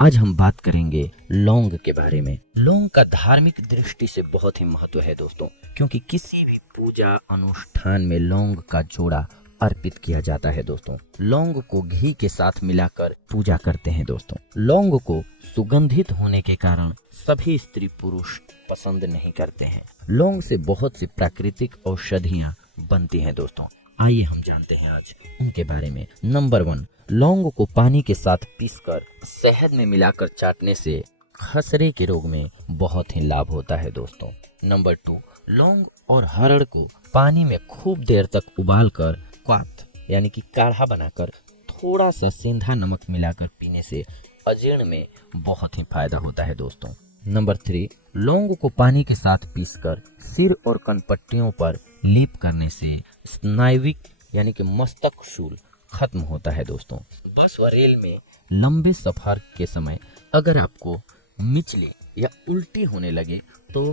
आज हम बात करेंगे लौंग के बारे में। लौंग का धार्मिक दृष्टि से बहुत ही महत्व है दोस्तों, क्योंकि किसी भी पूजा अनुष्ठान में लौंग का जोड़ा अर्पित किया जाता है दोस्तों। लौंग को घी के साथ मिलाकर पूजा करते हैं दोस्तों। लौंग को सुगंधित होने के कारण सभी स्त्री पुरुष पसंद नहीं करते हैं। लौंग से बहुत सी प्राकृतिक औषधियाँ बनती हैं दोस्तों। आइए हम जानते हैं आज उनके बारे में। नंबर 1, लौंग को पानी के साथ पीसकर शहद में मिलाकर चाटने से खसरे के रोग में बहुत ही लाभ होता है दोस्तों। नंबर 2, लौंग और हरड़ को पानी में खूब देर तक उबालकर क्वाथ यानी कि काढ़ा बनाकर थोड़ा सा सेंधा नमक मिलाकर पीने से अजीर्ण में बहुत ही फायदा होता है दोस्तों। नंबर 3, लौंग को पानी के साथ पीसकर सिर और कनपट्टियों पर लेप करने से स्नायुविक यानी कि मस्तक शूल खत्म होता है दोस्तों। बस व रेल में लंबे सफर के समय अगर आपको मिचली या उल्टी होने लगे तो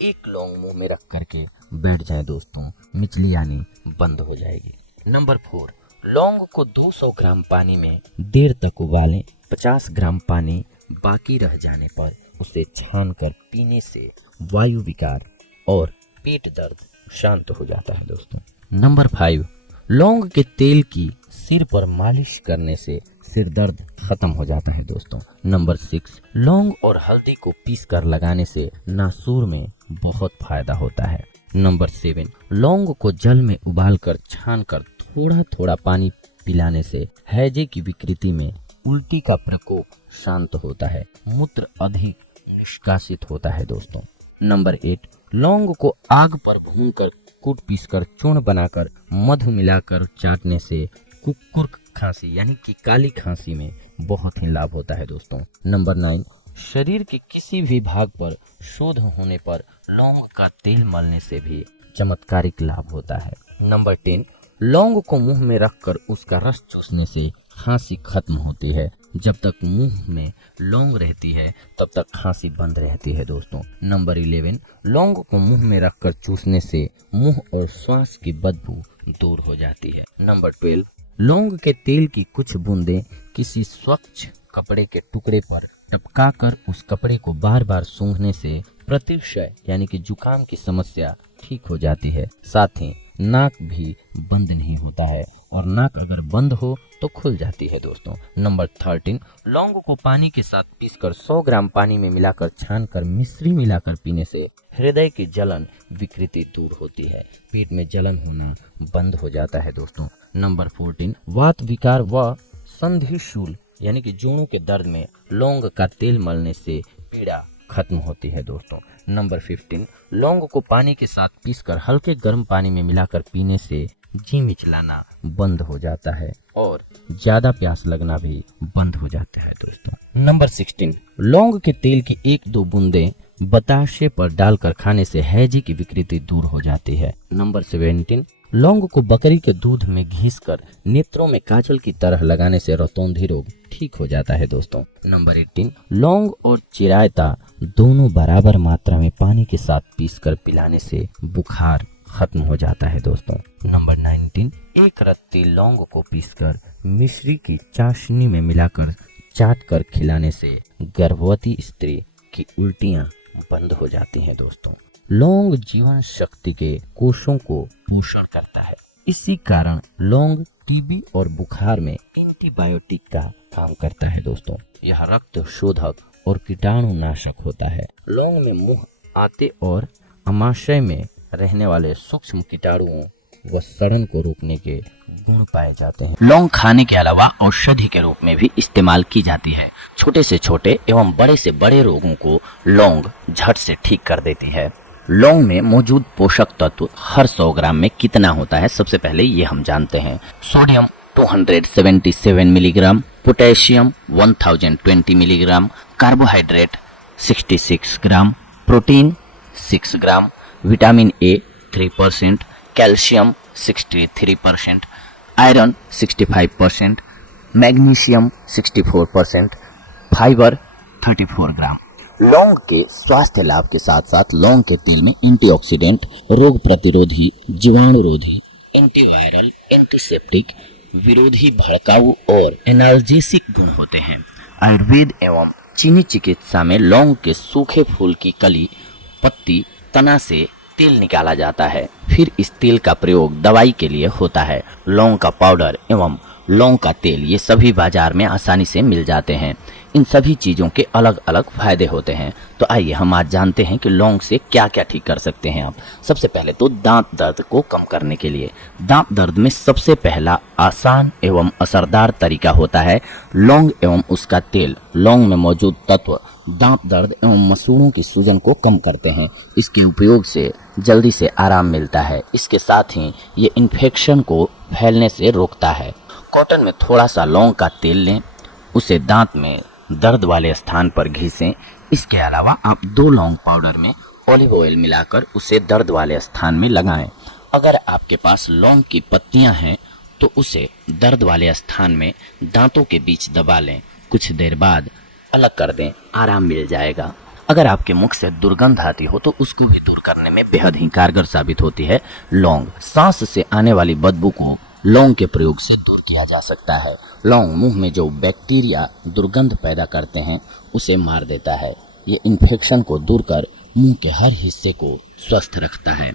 एक लौंग मुंह में रख करके बैठ जाए दोस्तों, मिचली यानी बंद हो जाएगी। नंबर 4, लौंग को 200 ग्राम पानी में देर तक उबालें। 50 ग्राम पानी बाकी रह जाने पर उसे छानकर पीने से वायु विकार और पेट दर्द शांत हो जाता है दोस्तों। नंबर 5, लौंग के तेल की सिर पर मालिश करने से सिर दर्द खत्म हो जाता है दोस्तों। नंबर 6, लौंग और हल्दी को पीसकर लगाने से नासूर में बहुत फायदा होता है। नंबर 7, लौंग को जल में उबालकर छानकर थोड़ा थोड़ा पानी पिलाने से हैजे की विकृति में उल्टी का प्रकोप शांत होता है, मूत्र अधिक निष्कासित होता है दोस्तों। नंबर 8, लौंग को आग पर भूनकर कूट पीसकर चूर्ण बनाकर मधु मिलाकर चाटने से कुकुर खांसी यानी कि काली खांसी में बहुत ही लाभ होता है दोस्तों। नंबर 9, शरीर के किसी भी भाग पर शोध होने पर लौंग का तेल मलने से भी चमत्कारिक लाभ होता है। नंबर 10, लौंग को मुंह में रखकर उसका रस चूसने से खांसी खत्म होती है। जब तक मुंह में लौंग रहती है तब तक खांसी बंद रहती है दोस्तों। नंबर 11, लौंग को मुंह में रखकर चूसने से मुंह और श्वास की बदबू दूर हो जाती है। नंबर 12, लौंग के तेल की कुछ बूंदें किसी स्वच्छ कपड़े के टुकड़े पर टपकाकर उस कपड़े को बार बार सूंघने से प्रतिशय यानी कि जुकाम की समस्या ठीक हो जाती है। साथ ही नाक भी बंद नहीं होता है और नाक अगर बंद हो तो खुल जाती है दोस्तों। नंबर 13, लौंग को पानी के साथ पीसकर 100 ग्राम पानी में मिलाकर छानकर मिश्री मिलाकर पीने से हृदय की जलन विकृति दूर होती है, पेट में जलन होना बंद हो जाता है दोस्तों। नंबर 14, वात विकार व संधिशूल यानी कि जोड़ों के दर्द में लौंग का तेल मलने से पीड़ा खत्म होती है दोस्तों। नंबर 15, लौंग को पानी के साथ पीसकर हल्के गर्म पानी में मिलाकर पीने से जी मिचलाना बंद हो जाता है और ज्यादा प्यास लगना भी बंद हो जाता है दोस्तों। नंबर 16, लौंग के तेल की 1-2 बूंदें बताशे पर डालकर खाने से हैजे की विकृति दूर हो जाती है। नंबर 17, लौंग को बकरी के दूध में घिसकर नेत्रों में काजल की तरह लगाने से रतौंधी रोग ठीक हो जाता है दोस्तों। नंबर 18, लौंग और चिरायता दोनों बराबर मात्रा में पानी के साथ पीसकर पिलाने से बुखार खत्म हो जाता है दोस्तों। नंबर 19, एक रत्ती लौंग को पीसकर मिश्री की चाशनी में मिलाकर चाट कर खिलाने से गर्भवती स्त्री की उल्टियां बंद हो जाती हैं दोस्तों। लौंग जीवन शक्ति के कोषों को पोषण करता है। इसी कारण लौंग टीबी और बुखार में एंटीबायोटिक का काम करता है दोस्तों। यह रक्त शोधक और कीटाणुनाशक होता है। लौंग में मुंह आते और अमाशय में रहने वाले सूक्ष्म कीटाणुओं व सड़न को रोकने के गुण पाए जाते हैं। लौंग खाने के अलावा औषधि के रूप में भी इस्तेमाल की जाती है। छोटे से छोटे एवं बड़े से बड़े रोगों को लौंग झट से ठीक कर देती है। लौंग में मौजूद पोषक तत्व हर 100 ग्राम में कितना होता है, सबसे पहले ये हम जानते हैं। Sodium 277 milligram, potassium 1020 milligram, carbohydrate 66 gram, protein 6 gram, vitamin A 3%, calcium 63%, iron 65%, magnesium 64%, fibre 34 ग्राम। लौंग के स्वास्थ्य लाभ के साथ साथ लौंग के तेल में एंटीऑक्सीडेंट, रोग प्रतिरोधी, जीवाणुरोधी, एंटीवायरल, एंटीसेप्टिक, विरोधी, भड़काऊ और एनाल्जेसिक गुण होते हैं। आयुर्वेद एवं चीनी चिकित्सा में लौंग के सूखे फूल की कली, पत्ती, तना से तेल निकाला जाता है। फिर इस तेल का प्रयोग दवाई के लिए होता है। लौंग का पाउडर एवं लौंग का तेल ये सभी बाजार में आसानी से मिल जाते हैं। इन सभी चीज़ों के अलग अलग फायदे होते हैं। तो आइए हम आज जानते हैं कि लौंग से क्या क्या ठीक कर सकते हैं आप। सबसे पहले तो दांत दर्द को कम करने के लिए दांत दर्द में सबसे पहला आसान एवं असरदार तरीका होता है लौंग एवं उसका तेल। लौंग में मौजूद तत्व दांत दर्द एवं मसूड़ों की सूजन को कम करते हैं। इसके उपयोग से जल्दी से आराम मिलता है। इसके साथ ही ये इन्फेक्शन को फैलने से रोकता है। कॉटन में थोड़ा सा लौंग का तेल लें, उसे दांत में दर्द वाले स्थान पर घिसें। इसके अलावा आप 2 लौंग पाउडर में ऑलिव ऑयल मिलाकर उसे दर्द वाले स्थान में लगाएं। अगर आपके पास लौंग की पत्तियां हैं तो उसे दर्द वाले स्थान में दांतों के बीच दबा लें। कुछ देर बाद अलग कर दें, आराम मिल जाएगा। अगर आपके मुख से दुर्गंध आती हो तो उसको भी दूर करने में बेहद ही कारगर साबित होती है लौंग। सांस से आने वाली बदबू को लौंग के प्रयोग से दूर किया जा सकता है। लौंग मुंह में जो बैक्टीरिया दुर्गंध पैदा करते हैं उसे मार देता है। ये इन्फेक्शन को दूर कर मुंह के हर हिस्से को स्वस्थ रखता है।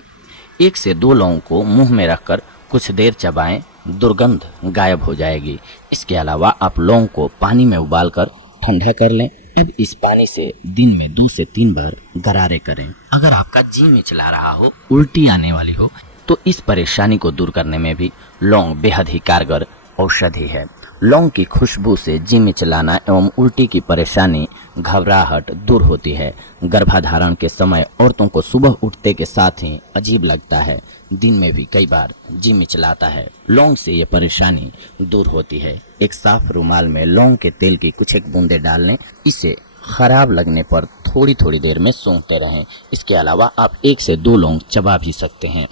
1 से 2 लौंग को मुंह में रखकर कुछ देर चबाएं, दुर्गंध गायब हो जाएगी। इसके अलावा आप लौंग को पानी में उबालकर ठंडा कर लें। अब इस पानी से दिन में 2 से 3 बार गरारे करें। अगर आपका जी मिचला रहा हो, उल्टी आने वाली हो, तो इस परेशानी को दूर करने में भी लौंग बेहद ही कारगर औषधि है। लौंग की खुशबू से जी मिचलाना एवं उल्टी की परेशानी, घबराहट दूर होती है। गर्भाधारण के समय औरतों को सुबह उठते के साथ ही अजीब लगता है, दिन में भी कई बार जी मिचलाता है। लौंग से ये परेशानी दूर होती है। एक साफ रुमाल में लौंग के तेल की कुछ एक बूंदे डाल लें। इसे खराब लगने पर थोड़ी थोड़ी देर में सूंघते रहें। इसके अलावा आप 1 से 2 लौंग चबा भी सकते हैं।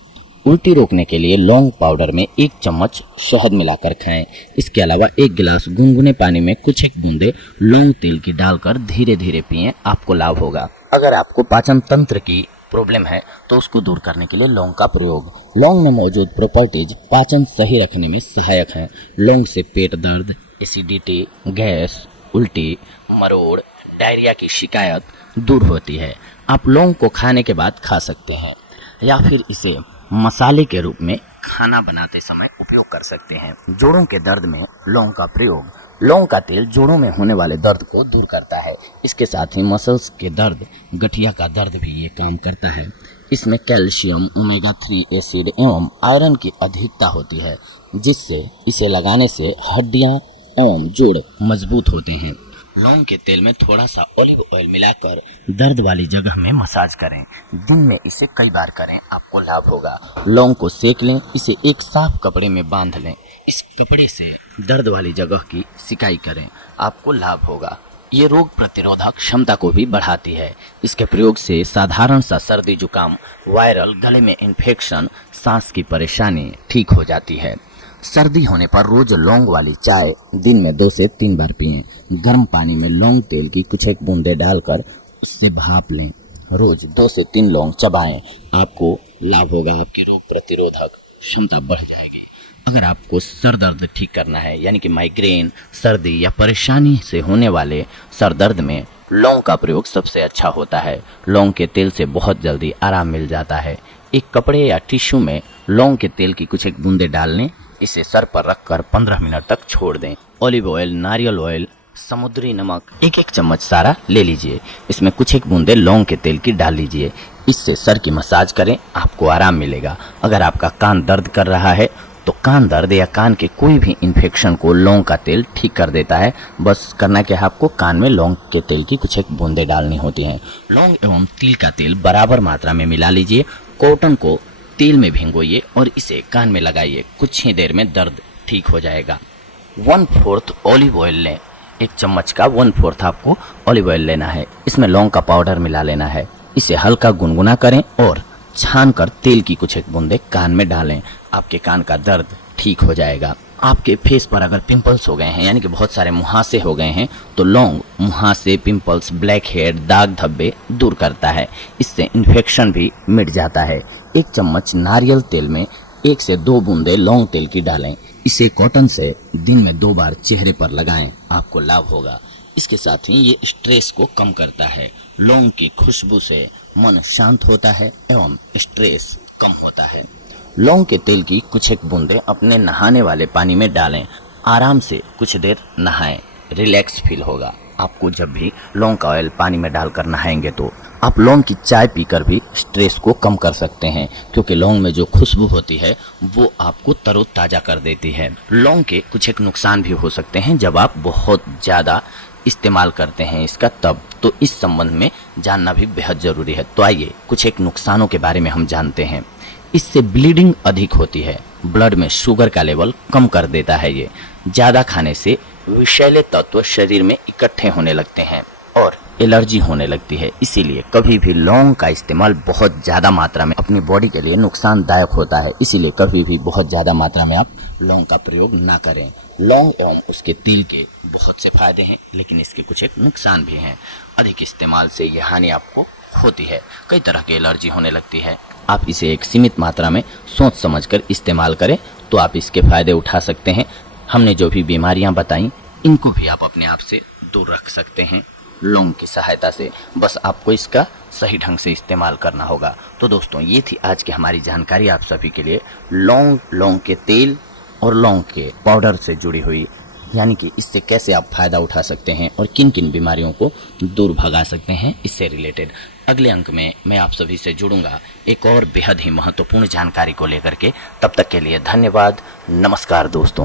उल्टी रोकने के लिए लौंग पाउडर में 1 चम्मच शहद मिलाकर खाएं। इसके अलावा 1 गिलास गुनगुने पानी में कुछ एक बूंदे लौंग तेल की डालकर धीरे धीरे पिएं, आपको लाभ होगा। अगर आपको पाचन तंत्र की प्रॉब्लम है तो उसको दूर करने के लिए लौंग का प्रयोग। लौंग में मौजूद प्रॉपर्टीज पाचन सही रखने में सहायक है। लौंग से पेट दर्द, एसिडिटी, गैस, उल्टी, मरोड़, डायरिया की शिकायत दूर होती है। आप लौंग को खाने के बाद खा सकते हैं या फिर इसे मसाले के रूप में खाना बनाते समय उपयोग कर सकते हैं। जोड़ों के दर्द में लौंग का प्रयोग। लौंग का तेल जोड़ों में होने वाले दर्द को दूर करता है। इसके साथ ही मसल्स के दर्द, गठिया का दर्द भी ये काम करता है। इसमें कैल्शियम, ओमेगा 3 एसिड एवं आयरन की अधिकता होती है, जिससे इसे लगाने से हड्डियां एवं जोड़ मजबूत होते हैं। लौंग के तेल में थोड़ा सा ऑलिव ऑयल मिलाकर दर्द वाली जगह में मसाज करें। दिन में इसे कई बार करें, आपको लाभ होगा। लौंग को सेक लें, इसे एक साफ कपड़े में बांध लें। इस कपड़े से दर्द वाली जगह की सिकाई करें, आपको लाभ होगा। ये रोग प्रतिरोधक क्षमता को भी बढ़ाती है। इसके प्रयोग से साधारण सा सर्दी जुकाम, वायरल, गले में इन्फेक्शन, सांस की परेशानी ठीक हो जाती है। सर्दी होने पर रोज लौंग वाली चाय दिन में 2 से 3 बार पिएं। गर्म पानी में लौंग तेल की कुछ एक बूंदे डालकर उससे भाप लें। रोज 2 से 3 लौंग चबाएं, आपको लाभ होगा। आपकी रोग प्रतिरोधक क्षमता बढ़ जाएगी। अगर आपको सर दर्द ठीक करना है, यानी कि माइग्रेन, सर्दी या परेशानी से होने वाले सर दर्द में लौंग का प्रयोग सबसे अच्छा होता है। लौंग के तेल से बहुत जल्दी आराम मिल जाता है। एक कपड़े या टिश्यू में लौंग के तेल की कुछ एक बूंदे डाल लें। इसे सर पर रखकर 15 मिनट तक छोड़ दें। ऑलिव ऑयल, नारियल ऑयल, समुद्री नमक 1-1 चम्मच सारा ले लीजिए। इसमें कुछ एक बूंदे लौंग के तेल की डाल लीजिए। इससे सर की मसाज करें, आपको आराम मिलेगा। अगर आपका कान दर्द कर रहा है तो कान दर्द या कान के कोई भी इन्फेक्शन को लौंग का तेल ठीक कर देता है। बस करना क्या है, आपको कान में लौंग के तेल की कुछ एक बूंदे डालनी होती हैं। लौंग एवं तिल का तेल बराबर मात्रा में मिला लीजिए। कॉटन को तेल में भिगोइए और इसे कान में लगाइए। कुछ ही देर में दर्द ठीक हो जाएगा। 1/4 ऑलिव ऑयल लें। 1 चम्मच का 1/4 आपको ऑलिव ऑयल लेना है। इसमें लौंग का पाउडर मिला लेना है। इसे हल्का गुनगुना करें और छान कर तेल की कुछ एक बूंदे कान में डालें। आपके कान का दर्द ठीक हो जाएगा। आपके फेस पर अगर पिंपल्स हो गए हैं, यानी कि बहुत सारे मुहासे हो गए हैं, तो लौंग मुहासे, पिंपल्स, ब्लैक हेड, दाग धब्बे दूर करता है। इससे इन्फेक्शन भी मिट जाता है। 1 चम्मच नारियल तेल में 1 से 2 बूंदे लौंग तेल की डालें। इसे कॉटन से दिन में 2 बार चेहरे पर लगाएं, आपको लाभ होगा। इसके साथ ही ये स्ट्रेस को कम करता है। लौंग की खुशबू से मन शांत होता है एवं स्ट्रेस कम होता है। लौंग के तेल की कुछ एक बूंदें अपने नहाने वाले पानी में डालें। आराम से कुछ देर नहाएं, रिलैक्स फील होगा। आपको जब भी लौंग का ऑयल पानी में डालकर नहाएंगे तो आप लौंग की चाय पीकर भी स्ट्रेस को कम कर सकते हैं, क्योंकि लौंग में जो खुशबू होती है वो आपको तरोताजा कर देती है। लौंग के कुछ एक नुकसान भी हो सकते हैं जब आप बहुत ज़्यादा इस्तेमाल करते हैं इसका तब, तो इस संबंध में जानना भी बेहद ज़रूरी है। तो आइए कुछ एक नुकसानों के बारे में हम जानते हैं। इससे ब्लीडिंग अधिक होती है, ब्लड में शुगर का लेवल कम कर देता है। ये ज़्यादा खाने से विषैले तत्व शरीर में इकट्ठे होने लगते हैं और एलर्जी होने लगती है। इसीलिए कभी भी लौंग का इस्तेमाल बहुत ज़्यादा मात्रा में अपनी बॉडी के लिए नुकसानदायक होता है। इसीलिए कभी भी बहुत ज़्यादा मात्रा में आप लौंग का प्रयोग ना करें। लौंग एवं उसके तेल के बहुत से फायदे हैं, लेकिन इसके कुछ एक नुकसान भी हैं। अधिक इस्तेमाल से ये हानि आपको होती है, कई तरह की एलर्जी होने लगती है। आप इसे एक सीमित मात्रा में सोच समझकर इस्तेमाल करें तो आप इसके फायदे उठा सकते हैं। हमने जो भी बीमारियां बताई इनको भी आप अपने आप से दूर रख सकते हैं लौंग की सहायता से। बस आपको इसका सही ढंग से इस्तेमाल करना होगा। तो दोस्तों, ये थी आज की हमारी जानकारी आप सभी के लिए लौंग के तेल और लौंग के पाउडर से जुड़ी हुई, यानी कि इससे कैसे आप फायदा उठा सकते हैं और किन किन बीमारियों को दूर भगा सकते हैं इससे रिलेटेड। अगले अंक में मैं आप सभी से जुड़ूंगा एक और बेहद ही महत्वपूर्ण जानकारी को लेकर के। तब तक के लिए धन्यवाद। नमस्कार दोस्तों।